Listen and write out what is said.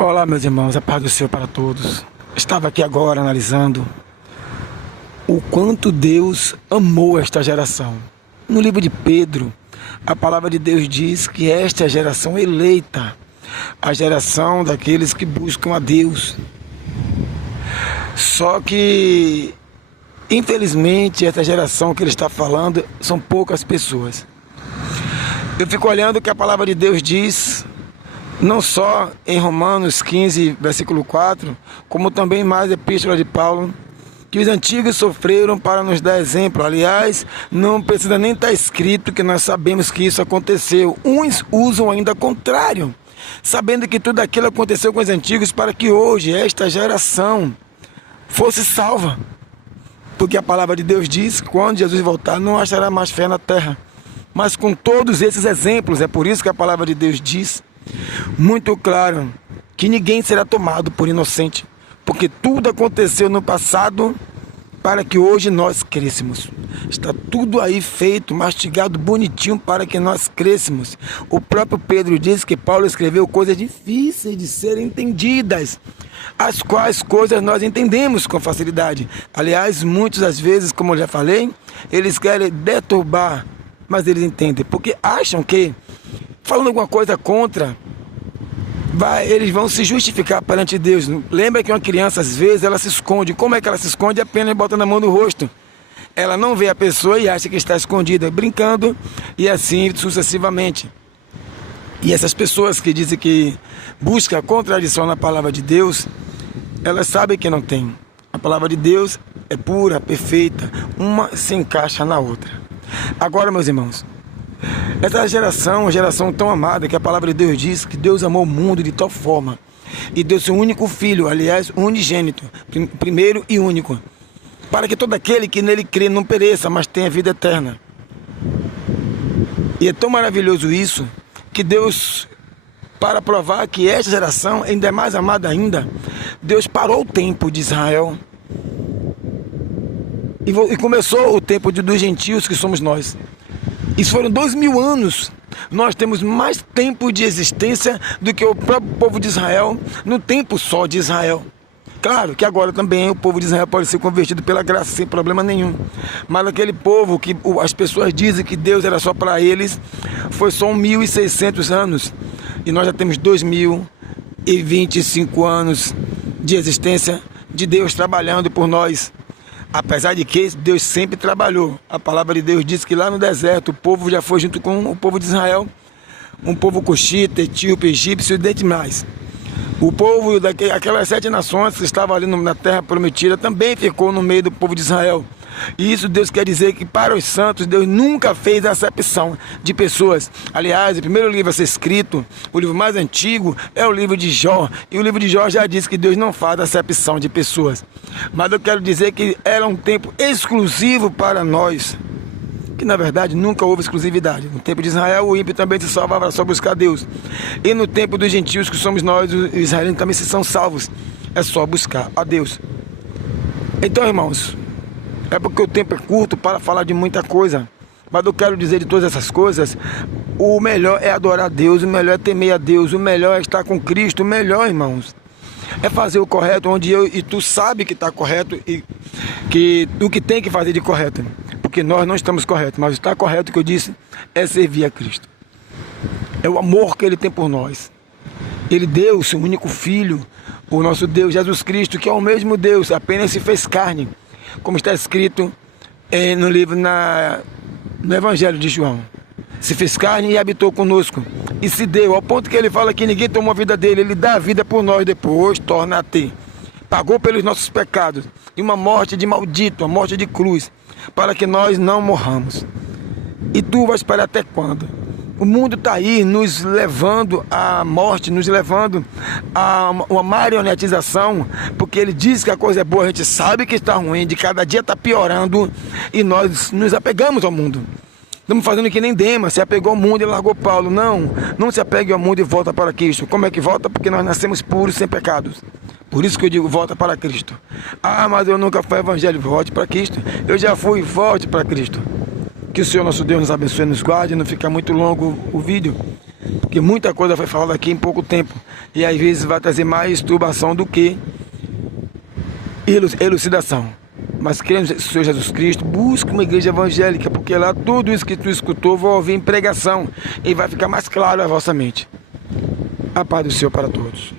Olá, meus irmãos, a paz do Senhor para todos. Estava aqui agora analisando o quanto Deus amou esta geração. No livro de Pedro, a palavra de Deus diz que esta é a geração eleita, a geração daqueles que buscam a Deus. Só que, infelizmente, essa geração que ele está falando são poucas pessoas. Eu fico olhando o que a palavra de Deus diz, não só em Romanos 15, versículo 4, como também mais epístola de Paulo, que os antigos sofreram para nos dar exemplo. Aliás, não precisa nem estar escrito que nós sabemos que isso aconteceu. Uns usam ainda contrário, sabendo que tudo aquilo aconteceu com os antigos para que hoje esta geração fosse salva. Porque a palavra de Deus diz que quando Jesus voltar não achará mais fé na terra. Mas com todos esses exemplos, é por isso que a palavra de Deus diz muito claro que ninguém será tomado por inocente, porque tudo aconteceu no passado para que hoje nós crescêssemos. Está tudo aí feito, mastigado, bonitinho para que nós crescêssemos. O próprio Pedro diz que Paulo escreveu coisas difíceis de serem entendidas, as quais coisas nós entendemos com facilidade. Aliás, muitas das vezes, como eu já falei, eles querem deturbar, mas eles entendem, porque acham que falando alguma coisa contra, eles vão se justificar perante Deus. Lembra que uma criança, às vezes, ela se esconde. Como é que ela se esconde? Apenas botando a mão no rosto. Ela não vê a pessoa e acha que está escondida, brincando, e assim sucessivamente. E essas pessoas que dizem que buscam a contradição na palavra de Deus, elas sabem que não tem. A palavra de Deus é pura, perfeita, uma se encaixa na outra. Agora, meus irmãos, essa geração, uma geração tão amada, que a palavra de Deus diz que Deus amou o mundo de tal forma e deu seu único filho, aliás, unigênito, primeiro e único, para que todo aquele que nele crê não pereça, mas tenha vida eterna. E é tão maravilhoso isso, que Deus, para provar que esta geração ainda é mais amada ainda, Deus parou o tempo de Israel e começou o tempo dos gentios, que somos nós. Isso foram 2000 anos. Nós temos mais tempo de existência do que o próprio povo de Israel, no tempo só de Israel. Claro que agora também o povo de Israel pode ser convertido pela graça sem problema nenhum. Mas aquele povo que as pessoas dizem que Deus era só para eles, foi só 1.600 anos. E nós já temos 2025 anos de existência de Deus trabalhando por nós. Apesar de que Deus sempre trabalhou. A palavra de Deus diz que lá no deserto o povo já foi junto com o povo de Israel, um povo cuxita, etíope, egípcio e demais. O povo daquelas 7 nações que estavam ali na terra prometida também ficou no meio do povo de Israel. E isso Deus quer dizer que para os santos Deus nunca fez acepção de pessoas. Aliás, o primeiro livro a ser escrito, o livro mais antigo, é o livro de Jó. E o livro de Jó já diz que Deus não faz acepção de pessoas. Mas eu quero dizer que era um tempo exclusivo para nós, que na verdade nunca houve exclusividade. No tempo de Israel o ímpio também se salvava só buscar Deus. E no tempo dos gentios, que somos nós, os israelitas também se são salvos. É só buscar a Deus. Então, irmãos, é porque o tempo é curto para falar de muita coisa. Mas eu quero dizer de todas essas coisas, o melhor é adorar a Deus, o melhor é temer a Deus, o melhor é estar com Cristo, o melhor, irmãos, é fazer o correto, onde eu e tu sabe que está correto e que o que tem que fazer de correto. Porque nós não estamos corretos, mas está correto, que eu disse, é servir a Cristo. É o amor que Ele tem por nós. Ele deu o seu único Filho, o nosso Deus, Jesus Cristo, que é o mesmo Deus, apenas se fez carne, como está escrito no livro, no Evangelho de João. Se fez carne e habitou conosco. E se deu, ao ponto que ele fala que ninguém tomou a vida dele, ele dá a vida por nós depois, torna a ter. Pagou pelos nossos pecados, e uma morte de maldito, uma morte de cruz, para que nós não morramos. E tu vais esperar até quando? O mundo está aí nos levando à morte, nos levando a uma marionetização, porque ele diz que a coisa é boa, a gente sabe que está ruim, de cada dia está piorando, e nós nos apegamos ao mundo. Estamos fazendo que nem Demas, se apegou ao mundo e largou Paulo. Não se apegue ao mundo e volta para Cristo. Como é que volta? Porque nós nascemos puros, sem pecados. Por isso que eu digo, volta para Cristo. Ah, mas eu nunca fui evangélico. Volte para Cristo. Eu já fui, volte para Cristo. Que o Senhor nosso Deus nos abençoe e nos guarde. Não fica muito longo o vídeo. Porque muita coisa foi falada aqui em pouco tempo. E às vezes vai trazer mais turbação do que elucidação. Mas crendo no Senhor Jesus Cristo, busque uma igreja evangélica, porque lá tudo isso que tu escutou vai ouvir em pregação e vai ficar mais claro a vossa mente. A paz do Senhor para todos.